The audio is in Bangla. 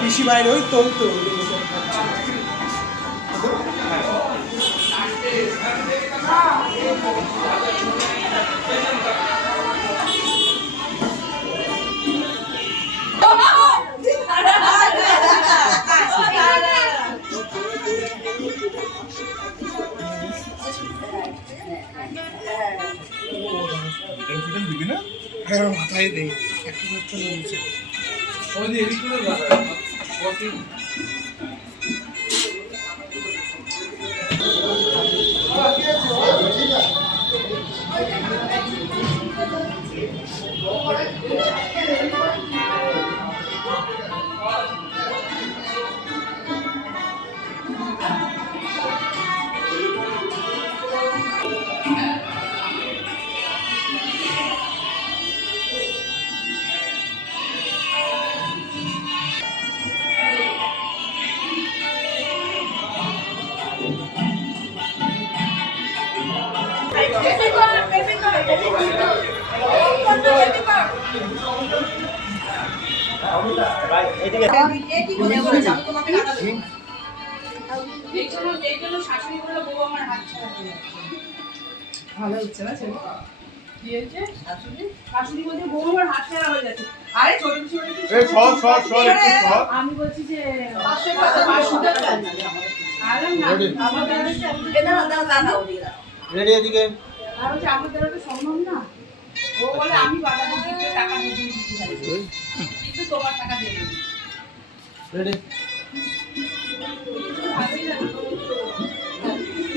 পিসি বাইরে ওই তো মাথায় দেই ভালো হচ্ছে না কি হয়েছে শাশুড়ি বলছে বউ আমার হাত ছাড়া হয়ে যাচ্ছে আরে ছোট ছোট আমি বলছি যে 500 টাকা আরে না আমাদের রেডি এদিকে আর হচ্ছে আমাদের তো সম্ভব না ও বলে আমি বাজারে দিতে টাকা দিয়ে দিতে চাই কিন্তু তোমার টাকা দিয়ে দিই রেডি